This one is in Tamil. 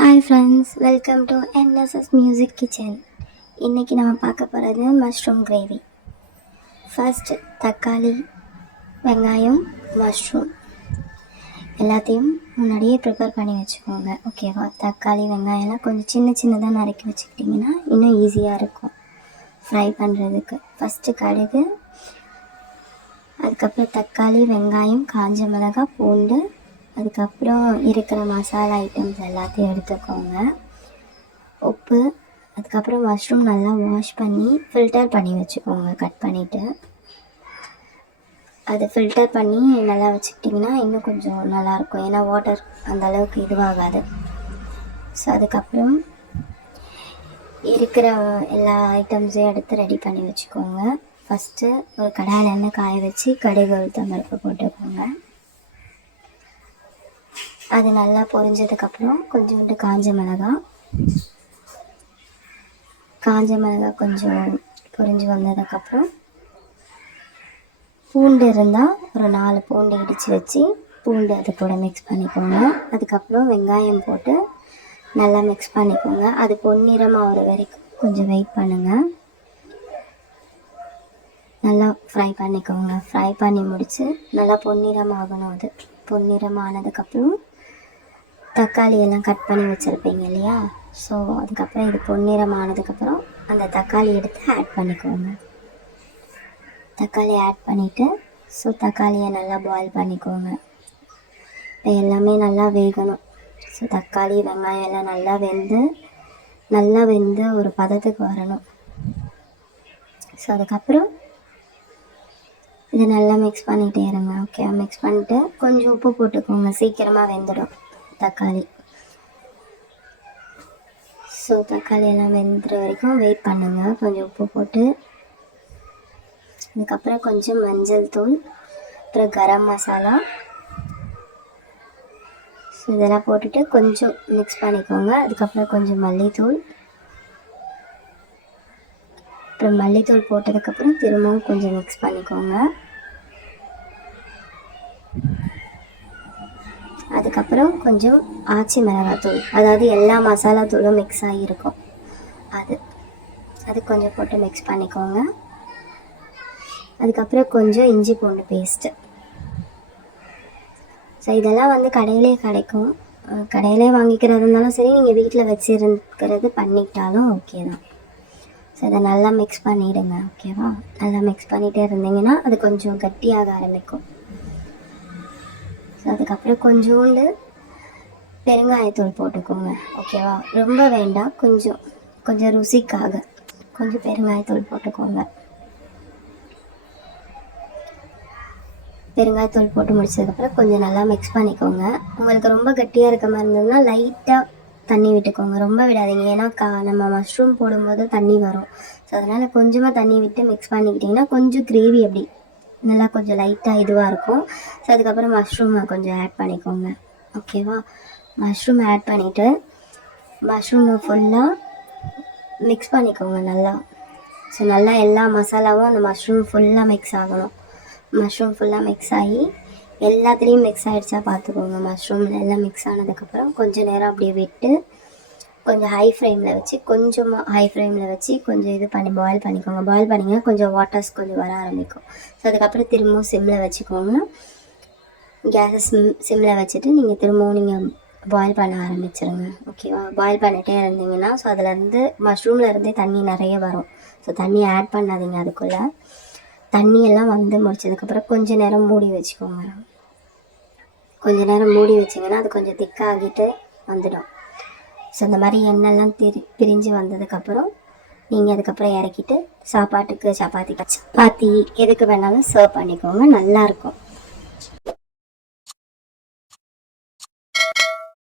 Hi friends, welcome to NSS music kitchen. இன்றைக்கி நம்ம பார்க்க போகிறது மஷ்ரூம் கிரேவி. ஃபர்ஸ்ட் தக்காளி, வெங்காயம், மஷ்ரூம் எல்லாத்தையும் முன்னாடியே ப்ரிப்பேர் பண்ணி வச்சுக்கோங்க. ஓகேவா? தக்காளி வெங்காயம்லாம் கொஞ்சம் சின்னதாக நறுக்கி வச்சுக்கிட்டிங்கன்னா இன்னும் ஈஸியாக இருக்கும் ஃப்ரை பண்ணுறதுக்கு. ஃபஸ்ட்டு கடுகு, அதுக்கப்புறம் தக்காளி, வெங்காயம், காஞ்ச மிளகாய், பூண்டு, அதுக்கப்புறம் இருக்கிற மசாலா ஐட்டம்ஸ் எல்லாத்தையும் எடுத்துக்கோங்க. உப்பு, அதுக்கப்புறம் மஷ்ரூம் நல்லா வாஷ் பண்ணி ஃபில்டர் பண்ணி வச்சுக்கோங்க. கட் பண்ணிவிட்டு அதை ஃபில்டர் பண்ணி நல்லா வச்சுக்கிட்டிங்கன்னா இன்னும் கொஞ்சம் நல்லாயிருக்கும். ஏன்னா வாட்டர் அந்த அளவுக்கு இதுவாகாது. ஸோ அதுக்கப்புறம் இருக்கிற எல்லா ஐட்டம்ஸையும் எடுத்து ரெடி பண்ணி வச்சுக்கோங்க. ஃபஸ்ட்டு ஒரு கடாயில் எண்ணெய் காய வச்சு கடுகு, உளுத்தம் பருப்பு போட்டுக்கோங்க. அது நல்லா பொரிஞ்சதுக்கப்புறம் கொஞ்சோண்டு காஞ்ச மிளகாய் கொஞ்சம் பொரிஞ்சு வந்ததுக்கப்புறம் பூண்டு இருந்தால் ஒரு 4 பூண்டு இடித்து வச்சு பூண்டு அது கூட மிக்ஸ் பண்ணிக்கோங்க. அதுக்கப்புறம் வெங்காயம் போட்டு நல்லா மிக்ஸ் பண்ணிக்கோங்க. அது பொன்னிறமாக வரைக்கும் கொஞ்சம் வெயிட் பண்ணுங்கள். நல்லா ஃப்ரை பண்ணிக்கோங்க. ஃப்ரை பண்ணி முடித்து நல்லா பொன்னிறமாகணும். அது பொன்னிறமானதுக்கப்புறம் தக்காளி எல்லாம் கட் பண்ணி வச்சுருப்பீங்க இல்லையா? ஸோ அதுக்கப்புறம் இது பொன்னிறமானதுக்கப்புறம் அந்த தக்காளி எடுத்து ஆட் பண்ணிக்கோங்க. தக்காளி ஆட் பண்ணிவிட்டு தக்காளியை நல்லா பாயில் பண்ணிக்கோங்க. இப்போ எல்லாமே நல்லா வேகணும். ஸோ தக்காளி வெங்காயம் எல்லாம் நல்லா வெந்து ஒரு பதத்துக்கு வரணும். ஸோ அதுக்கப்புறம் இது நல்லா மிக்ஸ் பண்ணிகிட்டே இருங்க. ஓகே, மிக்ஸ் பண்ணிவிட்டு கொஞ்சம் உப்பு போட்டுக்கோங்க. சீக்கிரமாக வெந்துடும் தக்காளி. ஸோ தக்காளி எல்லாம் வெந்துற வரைக்கும் வெயிட் பண்ணுங்கள். கொஞ்சம் உப்பு போட்டு அதுக்கப்புறம் கொஞ்சம் மஞ்சள் தூள், அப்புறம் கரம் மசாலா, ஸோ இதெல்லாம் போட்டுட்டு கொஞ்சம் மிக்ஸ் பண்ணிக்கோங்க. அதுக்கப்புறம் கொஞ்சம் மல்லித்தூள், அப்புறம் மல்லித்தூள் போட்டதுக்கப்புறம் திரும்பவும் கொஞ்சம் மிக்ஸ் பண்ணிக்கோங்க. அதுக்கப்புறம் கொஞ்சம் ஆச்சி மிளகாத்தூள், அதாவது எல்லா மசாலா தூளும் மிக்ஸ் ஆகியிருக்கும், அது கொஞ்சம் போட்டு மிக்ஸ் பண்ணிக்கோங்க. அதுக்கப்புறம் கொஞ்சம் இஞ்சி பூண்டு பேஸ்ட்டு. ஸோ இதெல்லாம் கடையிலே கிடைக்கும். கடையிலே வாங்கிக்கிறது இருந்தாலும் சரி, நீங்கள் வீட்டில் வச்சுருக்கிறது பண்ணிக்கிட்டாலும் ஓகே தான். ஸோ அதை நல்லா மிக்ஸ் பண்ணிவிடுங்க. ஓகேவா? நல்லா மிக்ஸ் பண்ணிகிட்டே இருந்தீங்கன்னா அது கொஞ்சம் கட்டியாக ஆரம்பிக்கும். ஸோ அதுக்கப்புறம் கொஞ்சோண்டு பெருங்காயத்தூள் போட்டுக்கோங்க. ஓகேவா? ரொம்ப வேண்டாம், கொஞ்சம் ருசிக்காக கொஞ்சம் பெருங்காயத்தூள் போட்டுக்கோங்க. பெருங்காயத்தூள் போட்டு முடிச்சதுக்கப்புறம் கொஞ்சம் நல்லா மிக்ஸ் பண்ணிக்கோங்க. உங்களுக்கு ரொம்ப கட்டியாக இருக்க மாதிரி இருந்ததுன்னா லைட்டாக தண்ணி விட்டுக்கோங்க. ரொம்ப விடாதீங்க, ஏன்னா நம்ம மஷ்ரூம் போடும்போது தண்ணி வரும். ஸோ அதனால் கொஞ்சமாக தண்ணி விட்டு மிக்ஸ் பண்ணிக்கிட்டிங்கன்னா கொஞ்சம் கிரேவி அப்படி நல்லா கொஞ்சம் லைட்டாக இதுவாக இருக்கும். ஸோ அதுக்கப்புறம் மஷ்ரூமை கொஞ்சம் ஆட் பண்ணிக்கோங்க. ஓகேவா? மஷ்ரூம் ஆட் பண்ணிவிட்டு மஷ்ரூமை ஃபுல்லாக மிக்ஸ் பண்ணிக்கோங்க நல்லா. ஸோ நல்லா எல்லா மசாலாவும் அந்த மஷ்ரூம் ஃபுல்லாக மிக்ஸ் ஆகணும். மஷ்ரூம் ஃபுல்லாக மிக்ஸ் ஆகி எல்லாத்துலேயும் மிக்ஸ் ஆகிடுச்சா பார்த்துக்கோங்க. மஷ்ரூமில் எல்லாம் மிக்ஸ் ஆனதுக்கப்புறம் கொஞ்சம் நேரம் அப்படியே விட்டு கொஞ்சம் ஹை ஃப்ளேமில் வச்சு கொஞ்சம் இது பண்ணி பாயில் பண்ணிக்கோங்க. பாயில் பண்ணிங்கன்னா கொஞ்சம் வாட்டர்ஸ் கொஞ்சம் வர ஆரம்பிக்கும். ஸோ அதுக்கப்புறம் திரும்பவும் சிம்மில் வச்சுக்கோங்க. கேஸை சிம்மில் வச்சுட்டு நீங்கள் திரும்பவும் பாயில் பண்ண ஆரம்பிச்சிருங்க. ஓகேவா? பாயில் பண்ணிகிட்டே இருந்தீங்கன்னா ஸோ அதுலேருந்து மஷ்ரூம்லேருந்தே தண்ணி நிறைய வரும். ஸோ தண்ணி ஆட் பண்ணாதீங்க. அதுக்குள்ளே தண்ணியெல்லாம் முடிச்சதுக்கப்புறம் கொஞ்சம் நேரம் மூடி வச்சுக்கோங்க. கொஞ்சம் நேரம் மூடி வச்சிங்கன்னா அது கொஞ்சம் திக்காகிட்டு வந்துடும். ஸோ இந்த மாதிரி எண்ணெய்லாம் பிரிஞ்சு வந்ததுக்கப்புறம் நீங்கள் அதுக்கப்புறம் இறக்கிட்டு சாப்பாட்டுக்கு சப்பாத்தி எதுக்கு வேணாலும் சர்வ் பண்ணிக்கோங்க. நல்லாயிருக்கும்.